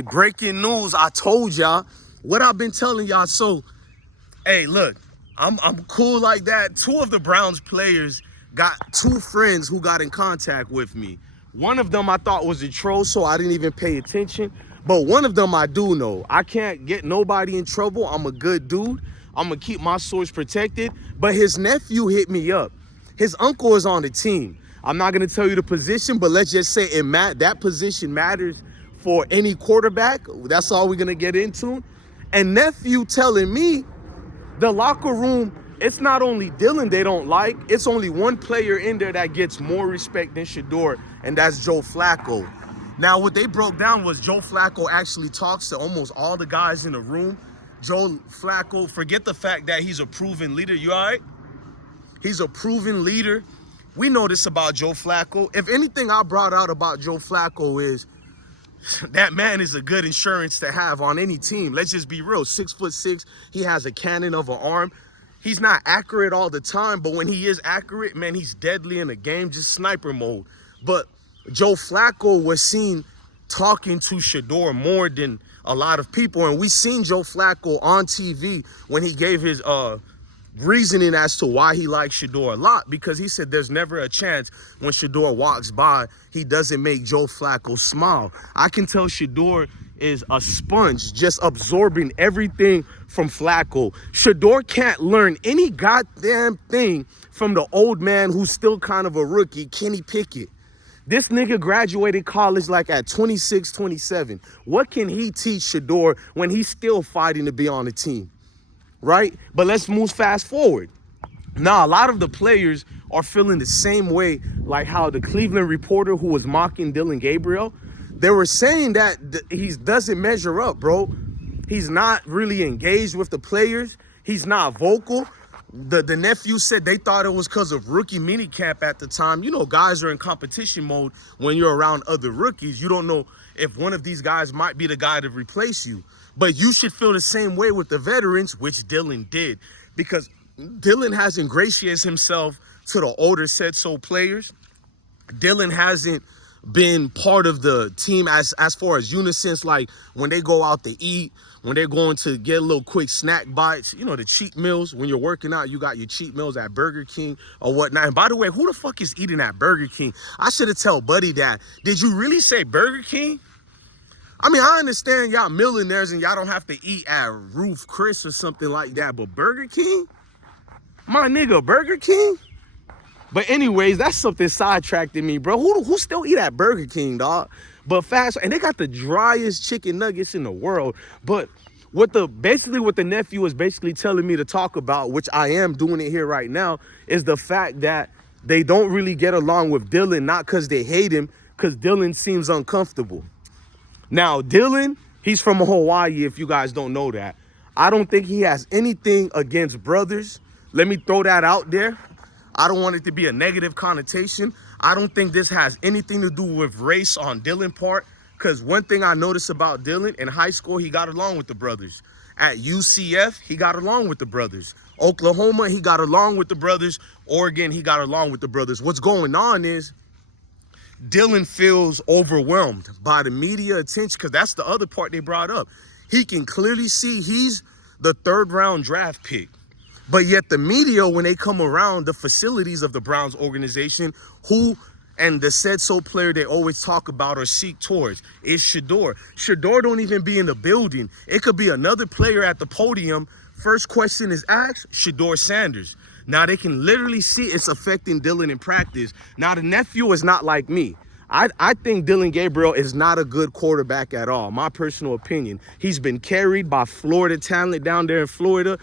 Breaking news, I told y'all what I've been telling y'all. So, hey, look, I'm cool like that. Two of the Browns players got two friends who got in contact with me. One of them I thought was a troll, so I didn't even pay attention. But one of them I do know. I can't get nobody in trouble. I'm a good dude. I'm going to keep my source protected. But his nephew hit me up. His uncle is on the team. I'm not going to tell you the position, but let's just say that position matters for any quarterback. That's all we're going to get into. And nephew telling me the locker room, it's not only Dillon they don't like, it's only one player in there that gets more respect than Shedeur, and that's Joe Flacco. Now, what they broke down was Joe Flacco actually talks to almost all the guys in the room. Joe Flacco, forget the fact that he's a proven leader. You all right? He's a proven leader. We know this about Joe Flacco. If anything I brought out about Joe Flacco is that man is a good insurance to have on any team. Let's just be real. 6'6", he has a cannon of an arm. He's not accurate all the time, but when he is accurate, man, he's deadly in the game, just sniper mode. But Joe Flacco was seen talking to Shedeur more than a lot of people, and we seen Joe Flacco on TV when he gave his reasoning as to why he likes Shedeur a lot, because he said there's never a chance when Shedeur walks by, he doesn't make Joe Flacco smile. I can tell Shedeur is a sponge, just absorbing everything from Flacco. Shedeur can't learn any goddamn thing from the old man who's still kind of a rookie, Kenny Pickett. This nigga graduated college like at 26, 27. What can he teach Shedeur when he's still fighting to be on the team? Right? But let's move fast forward. Now, a lot of the players are feeling the same way, like how the Cleveland reporter who was mocking Dillon Gabriel, they were saying that he doesn't measure up, bro. He's not really engaged with the players. He's not vocal. The nephew said they thought it was because of rookie minicamp at the time. You know, guys are in competition mode when you're around other rookies. You don't know if one of these guys might be the guy to replace you. But you should feel the same way with the veterans, which Dillon did, because Dillon has ingratiated himself to the older said-so players. Dillon hasn't been part of the team as far as unison, like when they go out to eat, when they're going to get a little quick snack bites, you know, the cheat meals. When you're working out, you got your cheat meals at Burger King or whatnot. And by the way, who the fuck is eating at Burger King? I should have told Buddy that. Did you really say Burger King? I mean, I understand y'all millionaires and y'all don't have to eat at Ruth Chris or something like that, but Burger King? My nigga, Burger King? But anyways, that's something sidetracked me, bro. Who still eat at Burger King, dog? But and they got the driest chicken nuggets in the world. But what the nephew is basically telling me to talk about, which I am doing it here right now, is the fact that they don't really get along with Dillon, not because they hate him, because Dillon seems uncomfortable. Now, Dillon, he's from Hawaii, if you guys don't know that. I don't think he has anything against brothers. Let me throw that out there. I don't want it to be a negative connotation. I don't think this has anything to do with race on Dillon's part, because one thing I noticed about Dillon, in high school, he got along with the brothers. At UCF, he got along with the brothers. Oklahoma, he got along with the brothers. Oregon, he got along with the brothers. What's going on is Dillon feels overwhelmed by the media attention, because that's the other part they brought up. He can clearly see he's the third-round draft pick. But yet the media, when they come around the facilities of the Browns organization, who and the said-so player they always talk about or seek towards is Shedeur. Shedeur don't even be in the building. It could be another player at the podium. First question is asked, Shedeur Sanders. Now they can literally see it's affecting Dillon in practice. Now the nephew is not like me. I think Dillon Gabriel is not a good quarterback at all, my personal opinion. He's been carried by Florida talent down there in Florida.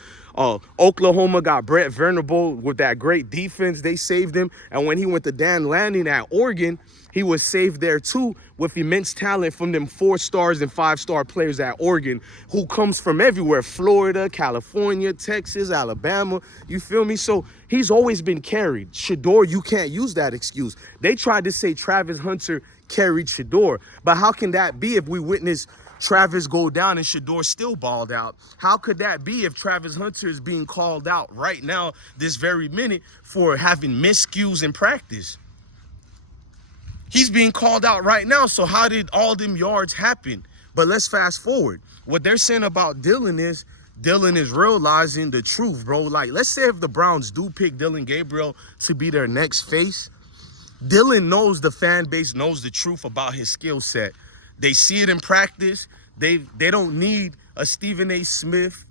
Oklahoma got Brett Venables with that great defense. They saved him. And when he went to Dan Lanning at Oregon, he was saved there too with immense talent from them 4-stars and 5-star players at Oregon who comes from everywhere. Florida, California, Texas, Alabama. You feel me? So he's always been carried. Shedeur, you can't use that excuse. They tried to say Travis Hunter carried Shedeur. But how can that be if we witness Travis go down and Shedeur still balled out? How could that be if Travis Hunter is being called out right now, this very minute, for having miscues in practice? He's being called out right now. So how did all them yards happen? But let's fast forward. What they're saying about Dillon is realizing the truth, bro. Like, let's say if the Browns do pick Dillon Gabriel to be their next face, Dillon knows the fan base knows the truth about his skill set. They see it in practice. They don't need a Stephen A. Smith.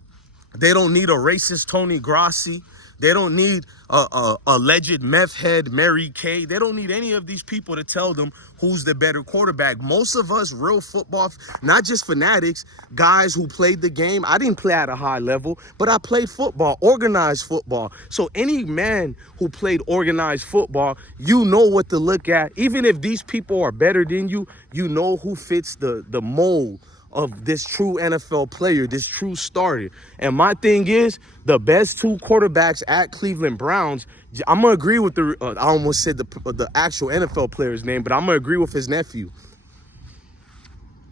They don't need a racist Tony Grossi. They don't need a alleged meth head Mary Kay. They don't need any of these people to tell them who's the better quarterback. Most of us real football, not just fanatics, guys who played the game. I didn't play at a high level, but I played football, organized football. So any man who played organized football, you know what to look at. Even if these people are better than you, you know who fits the mold of this true NFL player, this true starter. And my thing is, the best two quarterbacks at Cleveland Browns, I'm going to agree with I almost said the actual NFL player's name, but I'm going to agree with his nephew.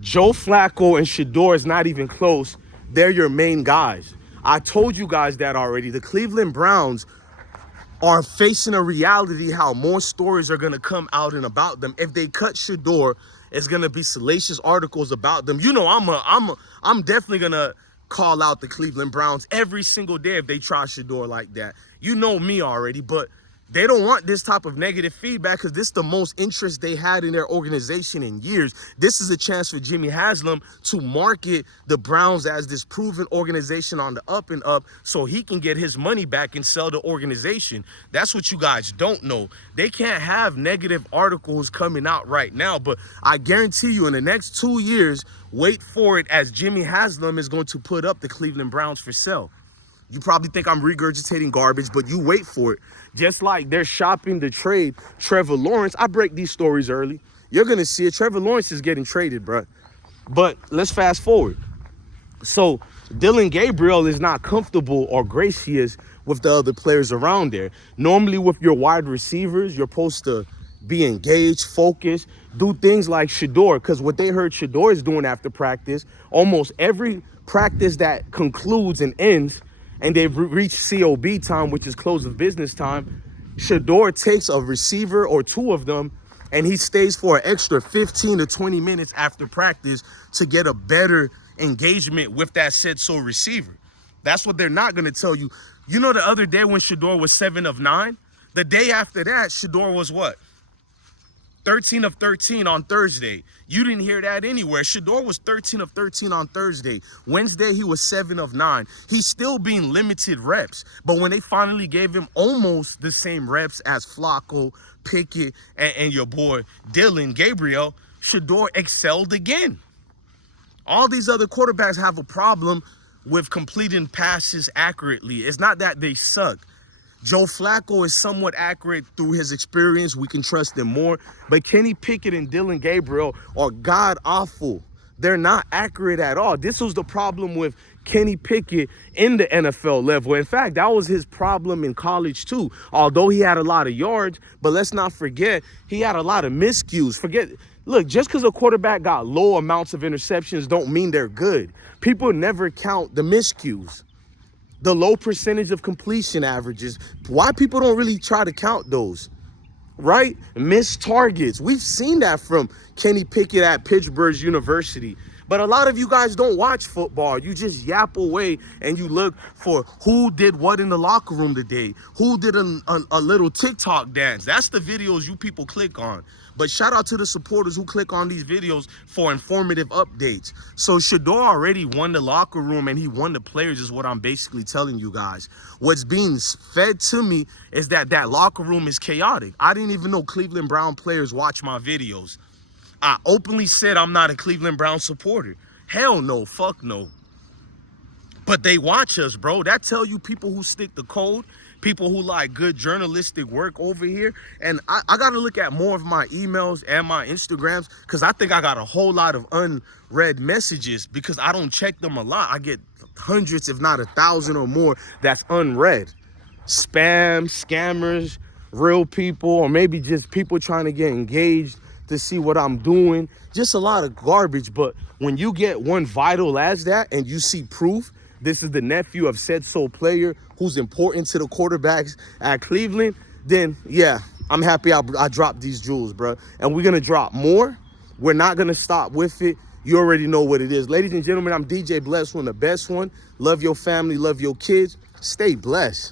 Joe Flacco and Shedeur is not even close. They're your main guys. I told you guys that already. The Cleveland Browns are facing a reality how more stories are going to come out and about them. If they cut Shedeur, it's going to be salacious articles about them. You know, I'm definitely going to call out the Cleveland Browns every single day if they try Shedeur like that. You know me already, but they don't want this type of negative feedback because this is the most interest they had in their organization in years. This is a chance for Jimmy Haslam to market the Browns as this proven organization on the up and up so he can get his money back and sell the organization. That's what you guys don't know. They can't have negative articles coming out right now, but I guarantee you in the next 2 years, wait for it as Jimmy Haslam is going to put up the Cleveland Browns for sale. You probably think I'm regurgitating garbage, but you wait for it. Just like they're shopping to trade Trevor Lawrence. I break these stories early. You're going to see it. Trevor Lawrence is getting traded, bro. But let's fast forward. So Dillon Gabriel is not comfortable or gracious with the other players around there. Normally with your wide receivers, you're supposed to be engaged, focused, do things like Shedeur. Because what they heard Shedeur is doing after practice, almost every practice that concludes and ends, and they've reached COB time, which is close of business time, Shedeur takes a receiver or two of them, and he stays for an extra 15 to 20 minutes after practice to get a better engagement with that said so receiver. That's what they're not going to tell you. You know the other day when Shedeur was 7 of 9? The day after that, Shedeur was what? 13 of 13 on Thursday. You didn't hear that anywhere. Shedeur was 13 of 13 on Thursday. Wednesday, he was 7 of 9. He's still being limited reps. But when they finally gave him almost the same reps as Flacco, Pickett, and your boy Dillon Gabriel, Shedeur excelled again. All these other quarterbacks have a problem with completing passes accurately. It's not that they suck. Joe Flacco is somewhat accurate through his experience. We can trust him more. But Kenny Pickett and Dillon Gabriel are god-awful. They're not accurate at all. This was the problem with Kenny Pickett in the NFL level. In fact, that was his problem in college too. Although he had a lot of yards, but let's not forget, he had a lot of miscues. Look, just because a quarterback got low amounts of interceptions don't mean they're good. People never count the miscues. The low percentage of completion averages. Why people don't really try to count those, right? Missed targets. We've seen that from Kenny Pickett at Pittsburgh University. But a lot of you guys don't watch football. You just yap away and you look for who did what in the locker room today. Who did a little TikTok dance. That's the videos you people click on. But shout out to the supporters who click on these videos for informative updates. So Shedeur already won the locker room and he won the players is what I'm basically telling you guys. What's being fed to me is that locker room is chaotic. I didn't even know Cleveland Brown players watch my videos. I openly said I'm not a Cleveland Brown supporter. Hell no, fuck no. But they watch us, bro. That tell you people who stick the code, people who like good journalistic work over here. And I got to look at more of my emails and my Instagrams because I think I got a whole lot of unread messages because I don't check them a lot. I get hundreds, if not 1,000 or more that's unread. Spam, scammers, real people, or maybe just people trying to get engaged to see what I'm doing. Just a lot of garbage. But when you get one vital as that and you see proof, this is the nephew of said so player who's important to the quarterbacks at Cleveland, then yeah, I'm happy I dropped these jewels, bro. And we're going to drop more. We're not going to stop with it. You already know what it is. Ladies and gentlemen, I'm DJ Blessed One, the best one. Love your family, love your kids. Stay blessed.